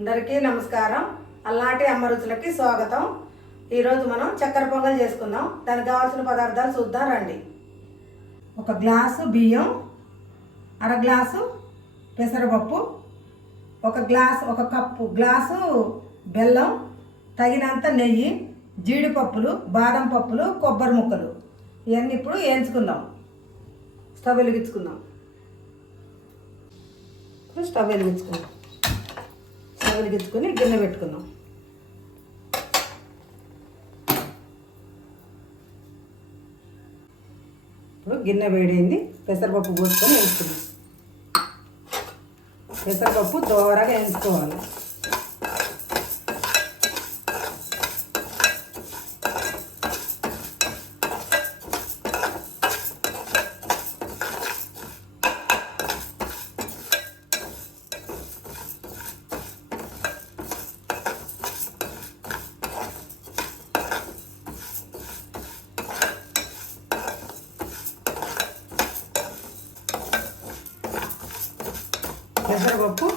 అందరికీ నమస్కారం. అల్లాటి అమ్మ రుచులకి స్వాగతం. ఈరోజు మనం చక్కెర పొంగల్ చేసుకుందాం. దానికి కావాల్సిన పదార్థాలు చూద్దాం రండి. ఒక గ్లాసు బియ్యం, అర గ్లాసు పెసరపప్పు, ఒక కప్పు గ్లాసు బెల్లం, తగినంత నెయ్యి, జీడిపప్పులు, బాదం పప్పులు, కొబ్బరి ముక్కలు ఇవన్నీ ఇప్పుడు వేయించుకుందాం. స్టవ్ వెలిగించుకుందాం. స్టవ్ వెలిగించుకొని గిన్నె పెట్టుకుందాం. ఇప్పుడు గిన్నె వేడైంది. పెసరపప్పు పోసుకొని వేసుకుందాం. పెసరపప్పు దోరగా వేయించుకోవాలి. పెసరపప్పు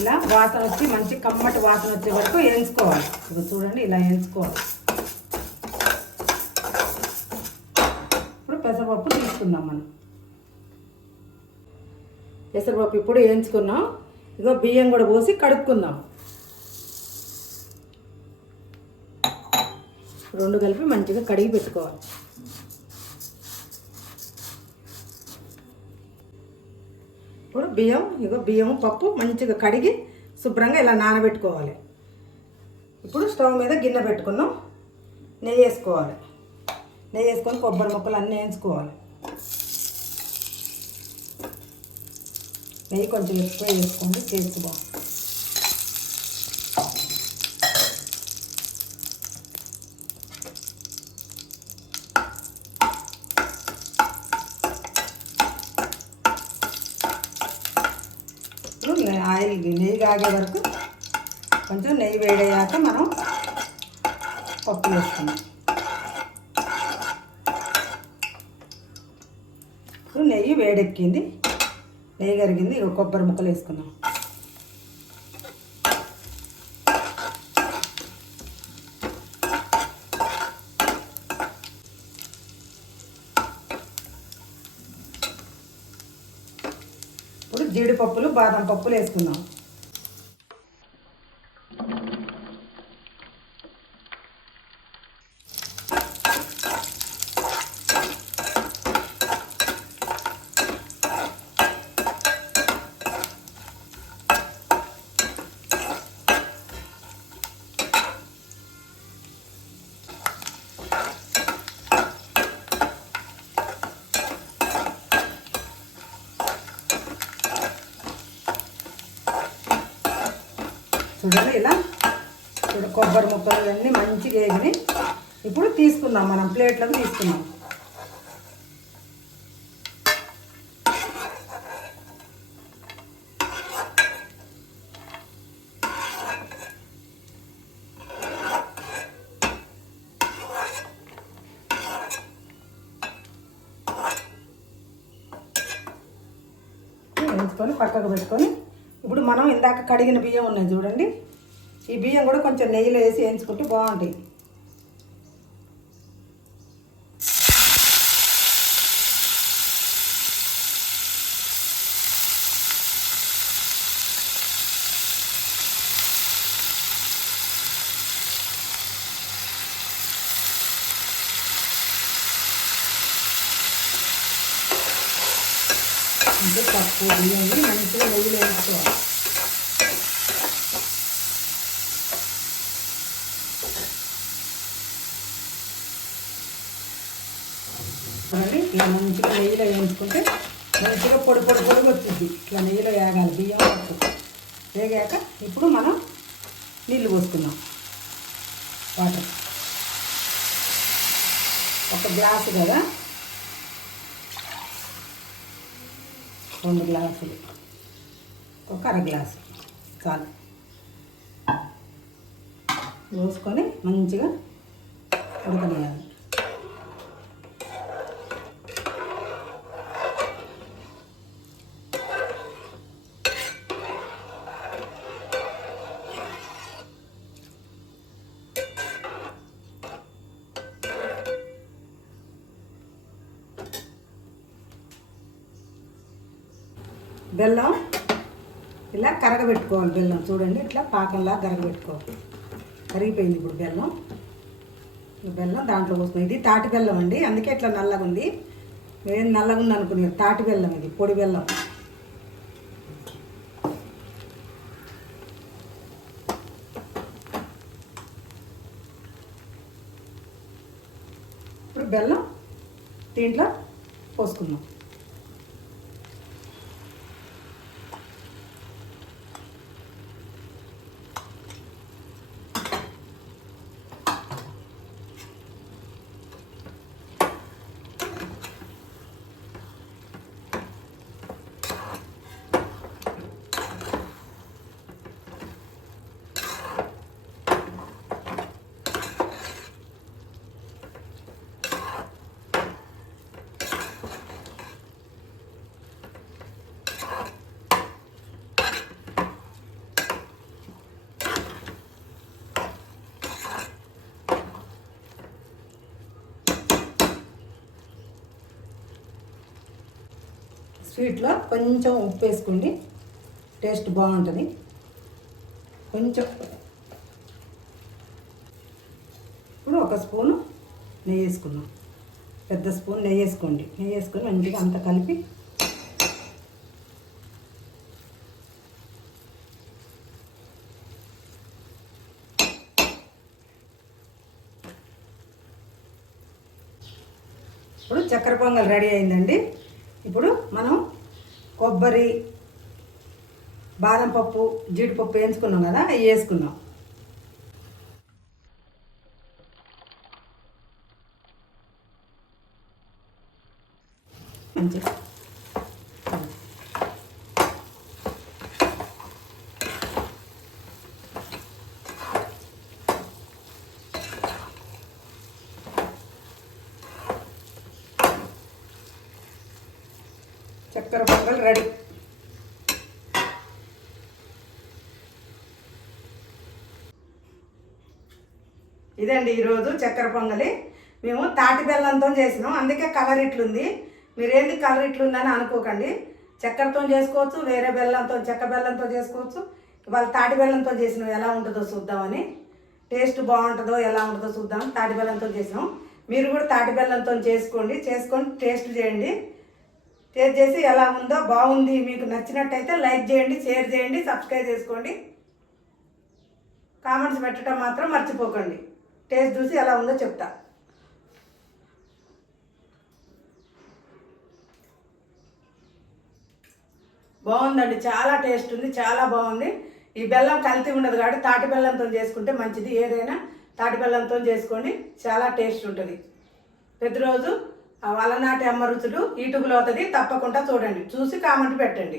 ఇలా వాసన వచ్చి మంచి కమ్మటి వాసన వచ్చే వరకు వేయించుకోవాలి. ఇప్పుడు చూడండి, ఇలా వేయించుకోవాలి. ఇప్పుడు పెసరపప్పు తీసుకుందాం మనం. పెసరపప్పు ఇప్పుడు వేయించుకున్నాం. ఇదిగో బియ్యం కూడా పోసి కడుక్కుందాం. రెండు కలిపి మంచిగా కడిగి పెట్టుకోవాలి. ఇప్పుడు బియ్యం పప్పు మంచిగా కడిగి శుభ్రంగా ఇలా నానబెట్టుకోవాలి. ఇప్పుడు స్టవ్ మీద గిన్నె పెట్టుకున్నాం. నెయ్యి వేసుకోవాలి. నెయ్యి వేసుకొని కొబ్బరి ముక్కలు అన్నీ వేయించుకోవాలి. నెయ్యి కొంచెం ఎక్కువ వేసుకోండి, టేస్ట్ బాగుంది. నెయ్యి కాగే వరకు కొంచెం నెయ్యి వేడయ్యాక మనం పప్పు వేసుకున్నాం. ఇప్పుడు నెయ్యి వేడెక్కింది, నెయ్యి కరిగింది. కొబ్బరి ముక్కలు వేసుకున్నాం. ఇప్పుడు జీడిపప్పులు, బాదం పప్పులు వేసుకుందాం. చూడండి, ఇలా కొబ్బరి ముక్కలు ఇవన్నీ మంచిగా వేగినాయి. ఇప్పుడు తీసుకుందాం, మనం ప్లేట్లకు తీసుకుందాం. వేసుకొని పక్కకు పెట్టుకొని ఇప్పుడు మనం ఇందాక కడిగిన బియ్యం ఉన్నాయి చూడండి, ఈ బియ్యం కూడా కొంచెం నెయ్యిలో వేసి వేయించుకుంటే బాగుంటాయి. అంటే పప్పు బియ్యాన్ని మంచిగా నెయ్యిలో వేయించుకోవాలి. ఇలా మంచిగా నెయ్యిలో వేయించుకుంటే మంచిగా పొడి వచ్చింది. ఇట్లా నెయ్యిలో వేగాలి బియ్యం పప్పు. వేగాక ఇప్పుడు మనం నీళ్ళు పోసుకుందాం. వాటర్ ఒక గ్లాసు కదా, 2 గ్లాసులు, ఒక అర గ్లాసు చాలు. పోసుకొని మంచిగా ఉడకనియాలి. బెల్లం ఇలా కరగబెట్టుకోవాలి. బెల్లం చూడండి ఇట్లా పాకంలా కరగబెట్టుకోవాలి. కరిగిపోయింది ఇప్పుడు బెల్లం. బెల్లం దాంట్లో పోస్తుంది. ఇది తాటి బెల్లం అండి, అందుకే ఇట్లా నల్లగా ఉంది. ఏం నల్లగా ఉంది అనుకునేది, తాటి బెల్లం ఇది, పొడి బెల్లం. ఇప్పుడు బెల్లం దీంట్లో పోసుకుందాం. స్వీట్లో కొంచెం ఉప్పు వేసుకోండి, టేస్ట్ బాగుంటుంది. కొంచెం ఇప్పుడు ఒక స్పూను నెయ్యి వేసుకున్నాం. పెద్ద స్పూన్ నెయ్యి వేసుకోండి. నెయ్యి వేసుకొని మంచిగా అంతా కలిపి ఇప్పుడు చక్కెర పొంగల్ రెడీ అయిందండి. ఇప్పుడు మనం కొబ్బరి, బాదం పప్పు, జీడిపప్పు వేయించుకున్నాం కదా, అవి వేసుకున్నాం. మంచిగా చక్కెర పొంగల్ రెడీ. ఇదండి ఈరోజు చక్కెర పొంగలి. మేము తాటి బెల్లంతో చేసినాం, అందుకే కలర్ ఇట్లుంది. మీరేంది కలర్ ఇట్లుందని అనుకోకండి. చక్కెరతో చేసుకోవచ్చు, వేరే బెల్లంతో, చెక్క బెల్లంతో చేసుకోవచ్చు. ఇవాళ తాటి బెల్లంతో చేసినాం, ఎలా ఉంటుందో చూద్దామని. టేస్ట్ బాగుంటుందో ఎలా ఉంటుందో చూద్దాం. తాటి బెల్లంతో చేసినాం. మీరు కూడా తాటి బెల్లంతో చేసుకొని టేస్ట్ చేయండి. టేస్ట్ చేసి ఎలా ఉందో, బాగుంది, మీకు నచ్చినట్టయితే లైక్ చేయండి, షేర్ చేయండి, సబ్స్క్రైబ్ చేసుకోండి. కామెంట్స్ పెట్టడం మాత్రం మర్చిపోకండి. టేస్ట్ చూసి ఎలా ఉందో చెప్తా. బాగుందండి, చాలా టేస్ట్ ఉంది, చాలా బాగుంది. ఈ బెల్లం కల్తీ ఉండదు కాబట్టి తాటి బెల్లంతో చేసుకుంటే మంచిది. ఏదైనా తాటి బెల్లంతో చేసుకోండి, చాలా టేస్ట్ ఉంటుంది. ప్రతిరోజు అలనాటి అమ్మ రుచులు యూట్యూబ్లో అవుతుంది, తప్పకుండా చూడండి. చూసి కామెంట్ పెట్టండి.